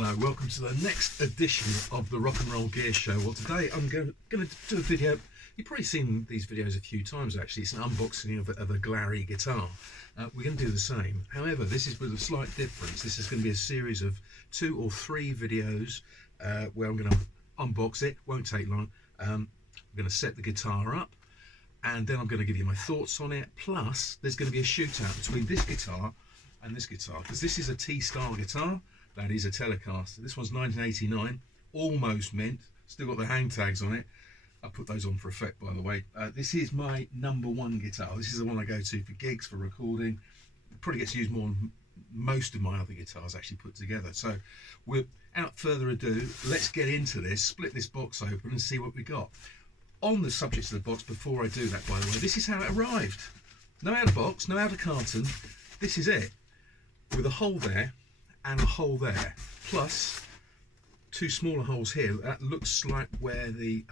Hello, welcome to the next edition of the Rock and Roll Gear Show. Well, today I'm going to do a video. You've probably seen these videos a few times actually. It's an unboxing of a Glarry guitar. We're going to do the same. However, this is with a slight difference. This is going to be a series of 2 or 3 videos where I'm going to unbox it. Won't take long. I'm going to set the guitar up, and then I'm going to give you my thoughts on it. Plus, there's going to be a shootout between this guitar and this guitar, because this is a T-style guitar. That is a Telecaster. This one's 1989, almost mint. Still got the hang tags on it. I put those on for effect, by the way. This is my #1 guitar. This is the one I go to for gigs, for recording. It probably gets used more than most of my other guitars actually put together. So, without further ado, let's get into this, split this box open and see what we got. On the subject of the box, before I do that, by the way, this is how it arrived. No out of box, no out of carton. This is it, with a hole there and a hole there, plus 2 smaller holes here. That looks like where the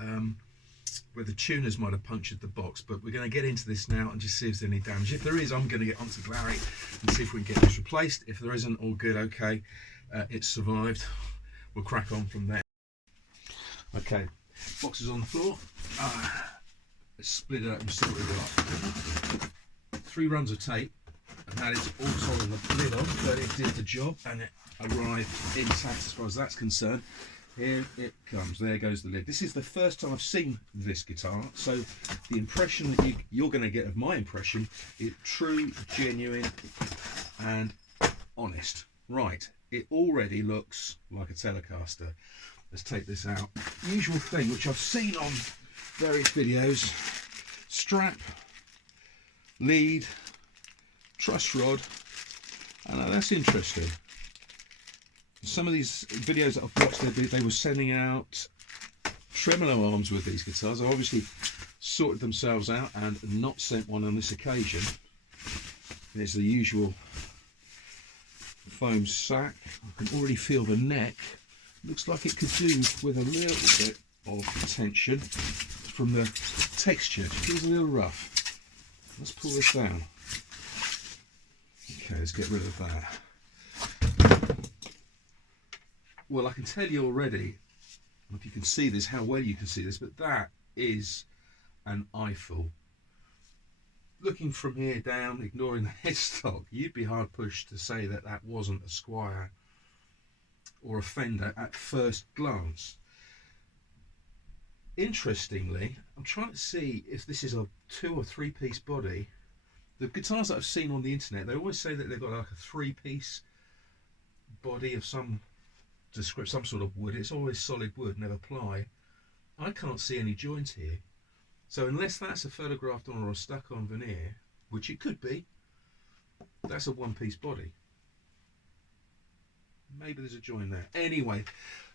tuners might have punctured the box, but we're going to get into this now and just see if there's any damage. If there is, I'm going to get onto Glarry and see if we can get this replaced. If there isn't, all good, okay, it's survived. We'll crack on from there. Okay, box is on the floor. Let's split it up and see what we've got. 3 runs of tape. And that is also on the lid on, but it did the job and it arrived intact as far as that's concerned. Here it comes, there goes the lid. This is the first time I've seen this guitar, so the impression that you're going to get of my impression is true, genuine and honest. Right, it already looks like a Telecaster. Let's take this out. Usual thing which I've seen on various videos: strap, lead, truss rod. And that's interesting. Some of these videos that I've watched, they were sending out tremolo arms with these guitars. I obviously sorted themselves out and not sent one on this occasion. There's the usual foam sack. I can already feel the neck. Looks like it could do with a little bit of tension from the texture. It feels a little rough. Let's pull this down. Okay, let's get rid of that. Well, I can tell you already, I don't know if you can see this, how well you can see this, but that is an Eiffel. Looking from here down, ignoring the headstock, you'd be hard pushed to say that that wasn't a Squire or a Fender at first glance. Interestingly, I'm trying to see if this is a 2 or 3 piece body. The guitars that I've seen on the internet, they always say that they've got like a 3-piece body of some description, some sort of wood. It's always solid wood, never ply. I can't see any joints here. So unless that's a photographed on or a stuck on veneer, which it could be, that's a 1-piece body. Maybe there's a joint there. Anyway,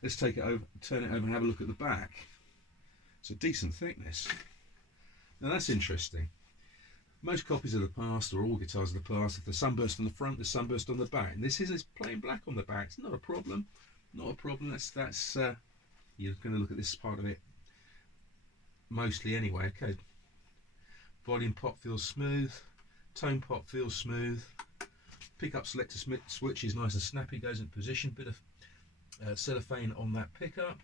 let's take it over, turn it over and have a look at the back. It's a decent thickness. Now that's interesting. Most copies of the past, or all guitars of the past, if the sunburst on the front, the sunburst on the back. And this is plain black on the back. It's not a problem. Not a problem. That's you're going to look at this part of it mostly anyway. Okay. Volume pot feels smooth. Tone pot feels smooth. Pickup selector switch is nice and snappy. Goes into position. Bit of cellophane on that pickup.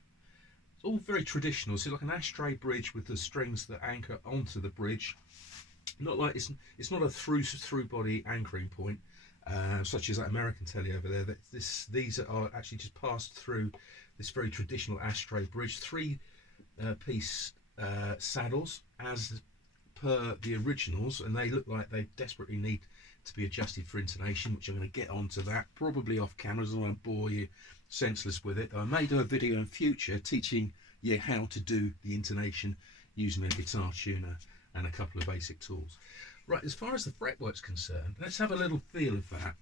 It's all very traditional. So like an ashtray bridge with the strings that anchor onto the bridge. Not like it's not a through body anchoring point, such as that American telly over there. These are actually just passed through this very traditional ashtray bridge. 3-piece saddles as per the originals, and they look like they desperately need to be adjusted for intonation, which I'm going to get onto that probably off camera. I don't want to bore you senseless with it. I may do a video in future teaching you how to do the intonation using a guitar tuner and a couple of basic tools. Right, as far as the fretwork's concerned, let's have a little feel of that.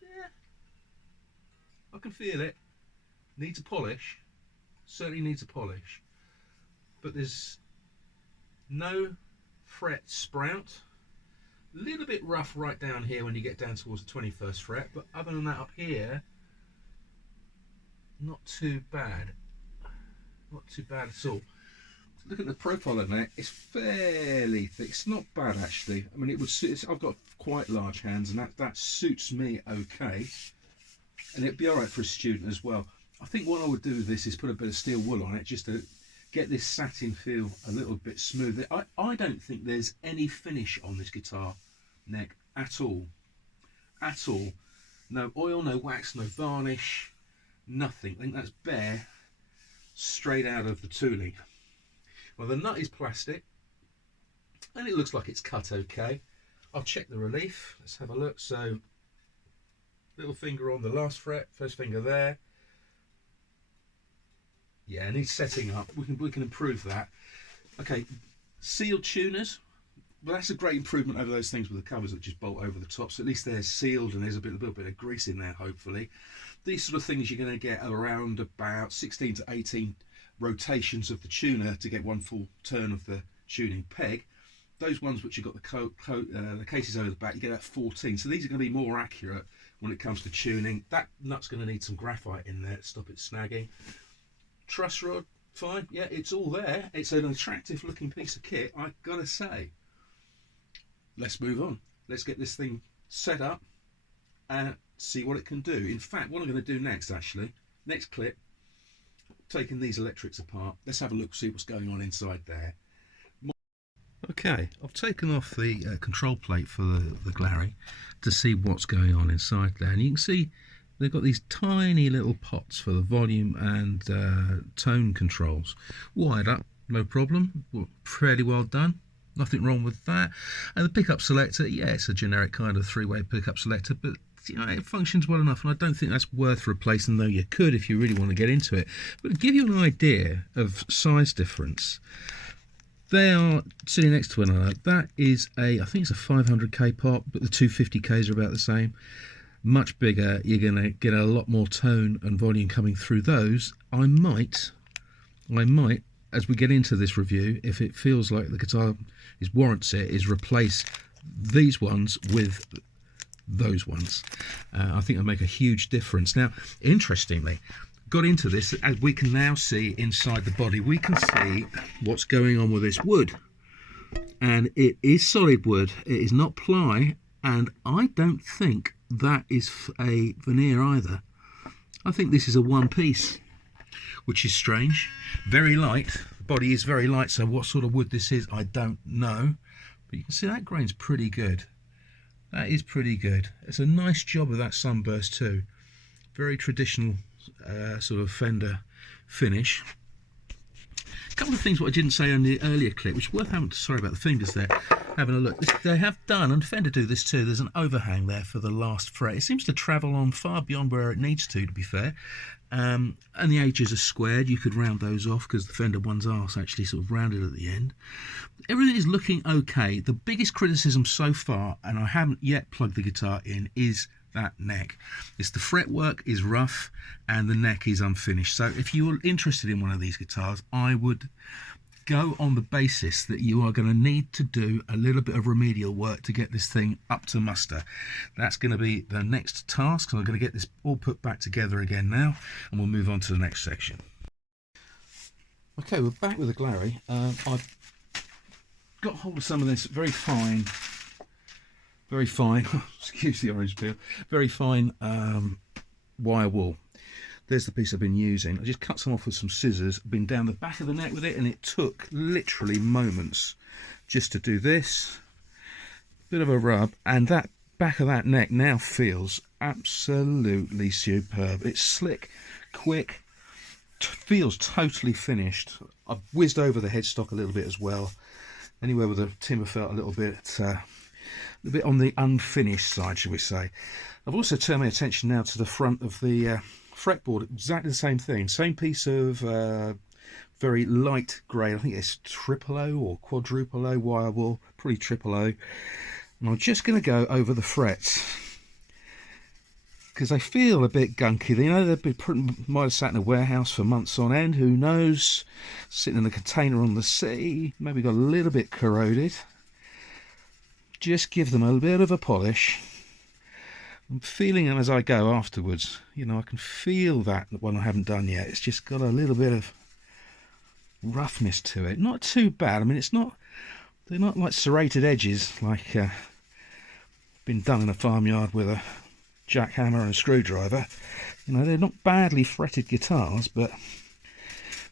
Yeah, I can feel it. Needs a polish, certainly needs a polish, but there's no fret sprout. A little bit rough right down here when you get down towards the 21st fret, but other than that up here, not too bad. Not too bad at all. Look at the profile on that, it's fairly thick. It's not bad actually. I mean, it would suit. I've got quite large hands, and that suits me okay. and it'd be all right for a student as well. I think what I would do with this is put a bit of steel wool on it just to get this satin feel a little bit smoother. I don't think there's any finish on this guitar neck at all. At all. No oil, no wax, no varnish, nothing. I think that's bare, straight out of the tooling. Well, the nut is plastic, and it looks like it's cut okay. I'll check the relief. Let's have a look. So, little finger on the last fret, first finger there. Yeah, needs setting up. We can improve that. Okay, sealed tuners. Well, that's a great improvement over those things with the covers that just bolt over the top. So at least they're sealed and there's a little bit of grease in there, hopefully. These sort of things you're going to get around about 16 to 18 rotations of the tuner to get one full turn of the tuning peg. Those ones which you've got the cases over the back, you get at 14. So these are going to be more accurate when it comes to tuning. That nut's going to need some graphite in there to stop it snagging. Truss rod, fine. Yeah, it's all there. It's an attractive looking piece of kit, I've got to say. Let's move on. Let's get this thing set up and see what it can do. In fact, what I'm going to do next, actually, next clip, taking these electrics apart. Let's have a look, see what's going on inside there. Okay, I've taken off the control plate for the Glarry to see what's going on inside there, and you can see they've got these tiny little pots for the volume and tone controls. Wired up, no problem, fairly well done. Nothing wrong with that. And the pickup selector, yeah, it's a generic kind of three-way pickup selector, but you know, it functions well enough, and I don't think that's worth replacing, though you could if you really want to get into it. But to give you an idea of size difference, they are sitting next to one another. That is I think it's a 500k pot, but the 250ks are about the same. Much bigger. You're going to get a lot more tone and volume coming through those. I might, as we get into this review, if it feels like the guitar warrants it, is replace these ones with those ones. I think it'll make a huge difference. Now, interestingly, got into this, as we can now see inside the body, we can see what's going on with this wood, and it is solid wood. It is not ply, and I don't think that is a veneer either. I think this is a one piece, which is strange. Very light. The body is very light, so what sort of wood this is, I don't know. But you can see that grain's pretty good. That is pretty good. It's a nice job of that sunburst too. Very traditional sort of Fender finish. A couple of things what I didn't say on the earlier clip, which is worth having, sorry about the fingers there, having a look. They have done, and Fender do this too, there's an overhang there for the last fret. It seems to travel on far beyond where it needs to be fair. And the edges are squared. You could round those off because the Fender ones are actually sort of rounded at the end. Everything is looking okay. The biggest criticism so far, and I haven't yet plugged the guitar in, is that neck. It's the fretwork is rough and the neck is unfinished. So if you're interested in one of these guitars, I would go on the basis that you are going to need to do a little bit of remedial work to get this thing up to muster. That's going to be the next task. So I'm going to get this all put back together again now, and we'll move on to the next section. Okay, we're back with the Glarry. I've got hold of some of this very fine, excuse the orange peel, very fine wire wool. There's the piece I've been using. I just cut some off with some scissors, been down the back of the neck with it, and it took literally moments just to do this. Bit of a rub, and that back of that neck now feels absolutely superb. It's slick, quick, feels totally finished. I've whizzed over the headstock a little bit as well. Anywhere where the timber felt a little bit on the unfinished side, shall we say. I've also turned my attention now to the front of the fretboard. Exactly the same thing, same piece of very light grey. I think it's triple O or quadruple O wire wool, probably triple O. And I'm just going to go over the frets because they feel a bit gunky. You know, might have sat in a warehouse for months on end. Who knows? Sitting in a container on the sea, maybe got a little bit corroded. Just give them a bit of a polish. I'm feeling them as I go afterwards. You know, I can feel that one I haven't done yet. It's just got a little bit of roughness to it. Not too bad. I mean, they're not like serrated edges like been done in a farmyard with a jackhammer and a screwdriver. You know, they're not badly fretted guitars, but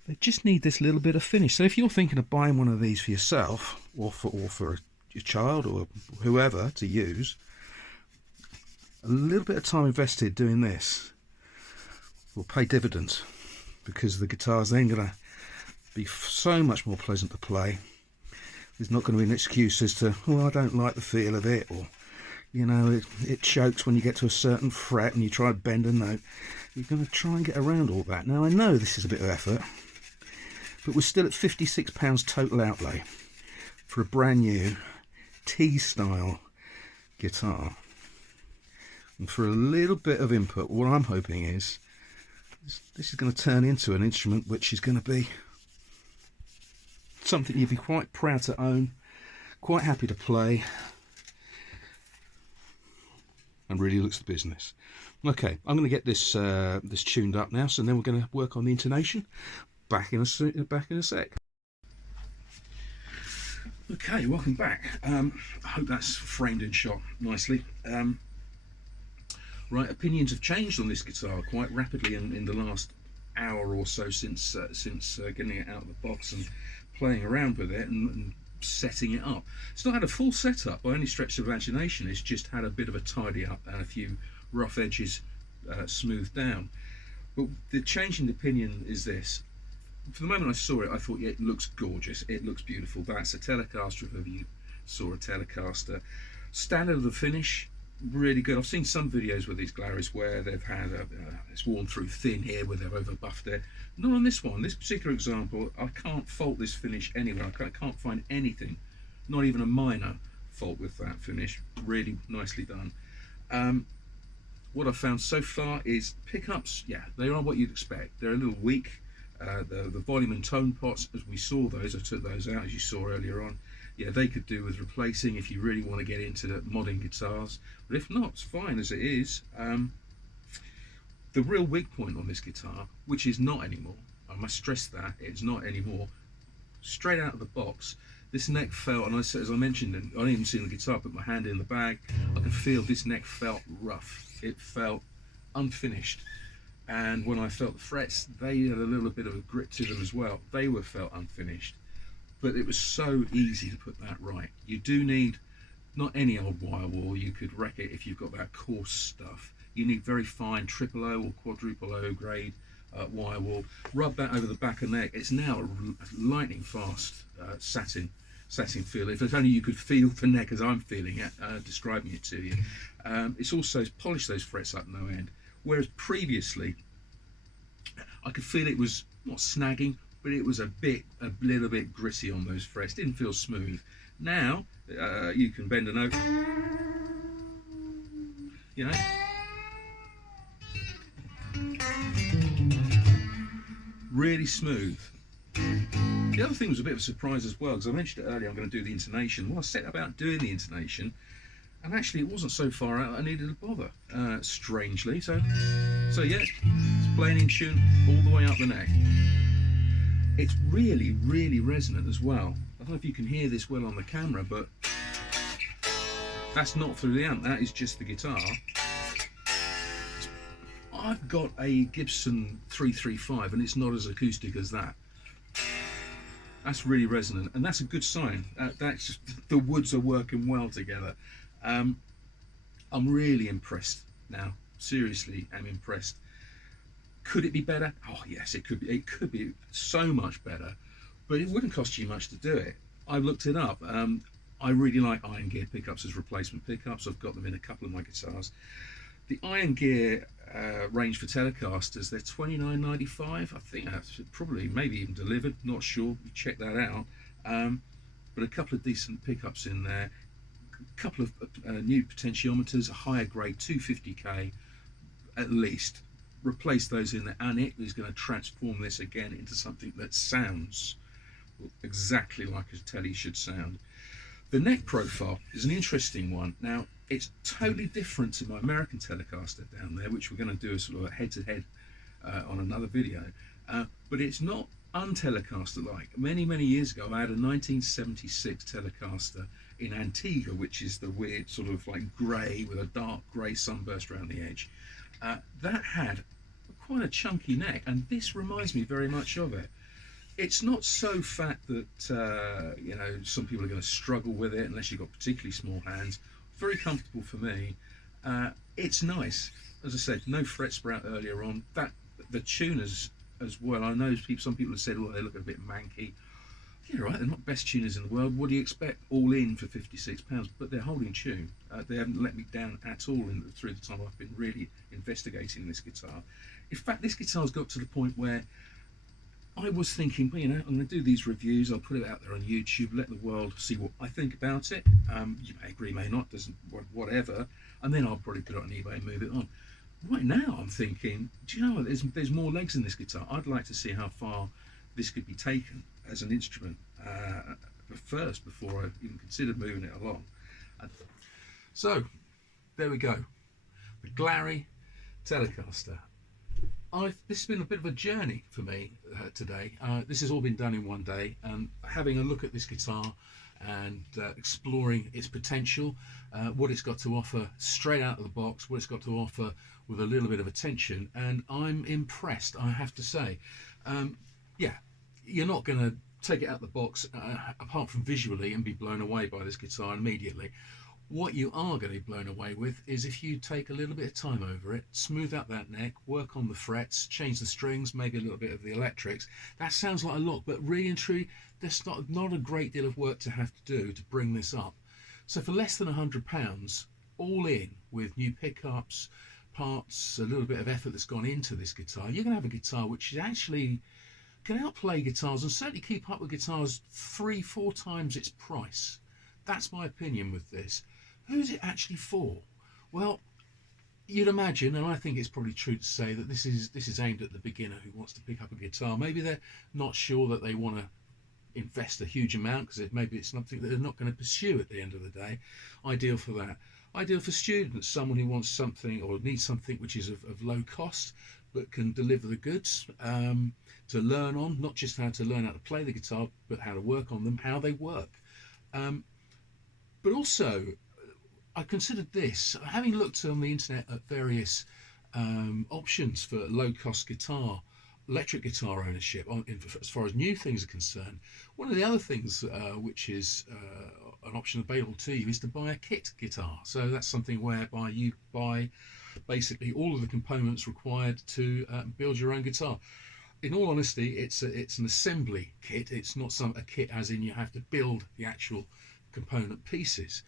they just need this little bit of finish. So if you're thinking of buying one of these for yourself, or for your child or whoever to use, a little bit of time invested doing this will pay dividends, because the guitar's then going to be so much more pleasant to play. There's not going to be an excuse as to, well, I don't like the feel of it, or, you know, it chokes when you get to a certain fret and you try to bend a note. You're going to try and get around all that. Now, I know this is a bit of effort, but we're still at £56 total outlay for a brand new T-style guitar. And for a little bit of input, what I'm hoping is this is going to turn into an instrument which is going to be something you'd be quite proud to own, quite happy to play, and really looks the business. Okay, I'm going to get this this tuned up now, so then we're going to work on the intonation. Back in a sec. Okay, welcome back. I hope that's framed and shot nicely. Right, opinions have changed on this guitar quite rapidly in the last hour or so since getting it out of the box and playing around with it and setting it up. It's not had a full setup by any stretch of imagination. It's just had a bit of a tidy up and a few rough edges smoothed down. But the change in opinion is this. For the moment I saw it, I thought, yeah, it looks gorgeous, it looks beautiful. That's a Telecaster, if ever you saw a Telecaster. Standard of the finish, really good. I've seen some videos with these Glarrys where they've had it's worn through thin here, where they've over buffed it. Not on this one. This particular example, I can't fault this finish anywhere. I can't find anything, not even a minor fault with that finish. Really nicely done. What I've found so far is pickups, yeah, they are what you'd expect. They're a little weak. The volume and tone pots, as we saw those, I took those out as you saw earlier on. Yeah, they could do with replacing if you really want to get into the modern guitars, but if not, it's fine as it is. The real weak point on this guitar, which is not anymore, I must stress that, it's not anymore, straight out of the box, this neck felt, and as I mentioned, I didn't even see the guitar, put my hand in the bag, I could feel this neck felt rough, it felt unfinished. And when I felt the frets, they had a little bit of a grit to them as well. They were felt unfinished. But it was so easy to put that right. You do need, not any old wire wool, you could wreck it if you've got that coarse stuff. You need very fine triple O or quadruple O grade wire wool. Rub that over the back and neck. It's now a lightning fast satin feel. If only you could feel the neck as I'm feeling it, describing it to you. It's also polished those frets up no end. Whereas previously, I could feel it was not snagging, but it was a little bit gritty on those frets. Didn't feel smooth. Now you can bend a note, you know, really smooth. The other thing was a bit of a surprise as well, because I mentioned it earlier, I'm going to do the intonation. Well, I set about doing the intonation, and actually it wasn't so far out I needed to bother, strangely. So yeah, it's playing in tune all the way up the neck. It's really, really resonant as well. I don't know if you can hear this well on the camera, but that's not through the amp, that is just the guitar. I've got a Gibson 335 and it's not as acoustic as that. That's really resonant, and that's a good sign. That's just, the woods are working well together. I'm really impressed now. Seriously, I'm impressed. Could it be better? Oh yes, it could be. It could be so much better, but it wouldn't cost you much to do it. I looked it up. I really like Iron Gear pickups as replacement pickups. I've got them in a couple of my guitars. The Iron Gear range for Telecasters, they're $29.95. I think that's probably, maybe even delivered. Not sure. Check that out. But a couple of decent pickups in there. A couple of new potentiometers, a higher grade 250K at least. Replace those in there, and it is going to transform this again into something that sounds exactly like a Tele should sound. The neck profile is an interesting one. Now, it's totally different to my American Telecaster down there, which we're going to do a sort of a head-to-head on another video. But it's not un-Telecaster-like. Many years ago, I had a 1976 Telecaster in Antigua, which is the weird sort of like grey with a dark grey sunburst around the edge. That had quite a chunky neck, and this reminds me very much of it. It's not so fat that you know, some people are going to struggle with it unless you've got particularly small hands. Very comfortable for me. It's nice, as I said, no fret sprout earlier on. That the tuners as well. I know some people have said, well, they look a bit manky. Yeah, right, they're not best tuners in the world. What do you expect all in for £56? But they're holding tune. They haven't let me down at all through the time I've been really investigating this guitar. In fact, this guitar's got to the point where I was thinking, well, you know, I'm going to do these reviews, I'll put it out there on YouTube, let the world see what I think about it. You may agree, may not, doesn't, whatever, and then I'll probably put it on eBay and move it on. Right now I'm thinking, do you know what, there's more legs in this guitar. I'd like to see how far this could be taken as an instrument first, before I even considered moving it along. So there we go, the Glarry Telecaster. This has been a bit of a journey for me today. This has all been done in one day, and having a look at this guitar and exploring its potential, what it's got to offer straight out of the box, what it's got to offer with a little bit of attention, and I'm impressed, I have to say. Yeah, you're not going to take it out of the box apart from visually and be blown away by this guitar immediately. What you are going to be blown away with is if you take a little bit of time over it, smooth out that neck, work on the frets, change the strings, maybe a little bit of the electrics. That sounds like a lot, but really and truly, there's not a great deal of work to have to do to bring this up. So for less than £100, all in, with new pickups, parts, a little bit of effort that's gone into this guitar, you're going to have a guitar which is actually can outplay guitars and certainly keep up with guitars 3-4 times its price. That's my opinion with this. Who's it actually for? Well, you'd imagine, and I think it's probably true to say, that this is aimed at the beginner who wants to pick up a guitar. Maybe they're not sure that they want to invest a huge amount because maybe it's something that they're not going to pursue at the end of the day. Ideal for that. Ideal for students, someone who wants something or needs something which is of low cost but can deliver the goods, to learn on, not just how to learn how to play the guitar, but how to work on them, how they work. But also, I considered this, having looked on the internet at various options for low-cost guitar, electric guitar ownership, as far as new things are concerned. One of the other things which is an option available to you is to buy a kit guitar. So that's something whereby you buy basically all of the components required to build your own guitar. In all honesty, it's an assembly kit. It's not a kit as in you have to build the actual component pieces.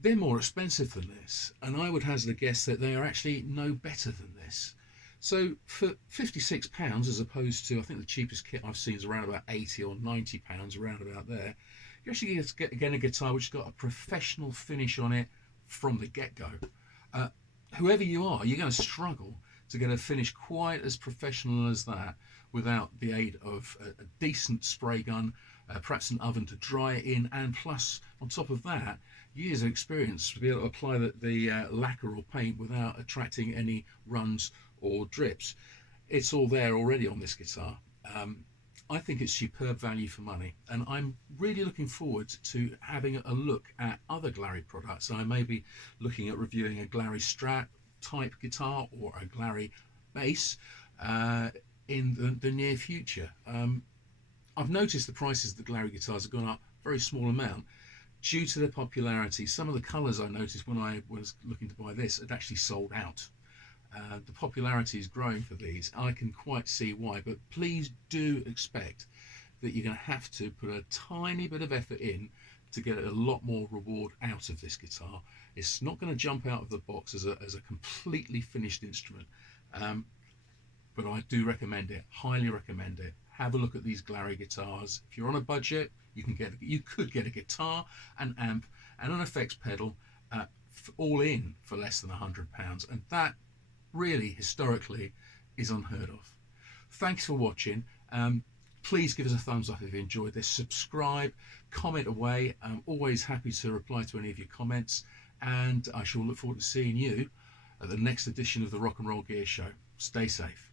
They're more expensive than this, and I would hazard a guess that they are actually no better than this. So for £56, as opposed to, I think the cheapest kit I've seen is around about £80 or £90, around about there, you actually get again a guitar which has got a professional finish on it from the get-go. Whoever you are, you're going to struggle to get a finish quite as professional as that without the aid of a decent spray gun, perhaps an oven to dry it in, and plus, on top of that, years of experience to be able to apply the lacquer or paint without attracting any runs or drips. It's all there already on this guitar. I think it's superb value for money, and I'm really looking forward to having a look at other Glarry products. I may be looking at reviewing a Glarry Strat type guitar or a Glarry bass in the near future. I've noticed the prices of the Glarry guitars have gone up a very small amount due to their popularity. Some of the colours I noticed when I was looking to buy this had actually sold out. The popularity is growing for these. I can quite see why, but please do expect that you're going to have to put a tiny bit of effort in to get a lot more reward out of this guitar. It's not going to jump out of the box as a completely finished instrument, but I do recommend it, highly recommend it. Have a look at these Glarry guitars. If you're on a budget, you could get a guitar, an amp, and an effects pedal, all in for less than £100, and that really historically is unheard of. Thanks for watching. Please give us a thumbs up if you enjoyed this. Subscribe, comment away. I'm always happy to reply to any of your comments, and I shall look forward to seeing you at the next edition of the Rock and Roll Gear Show. Stay safe.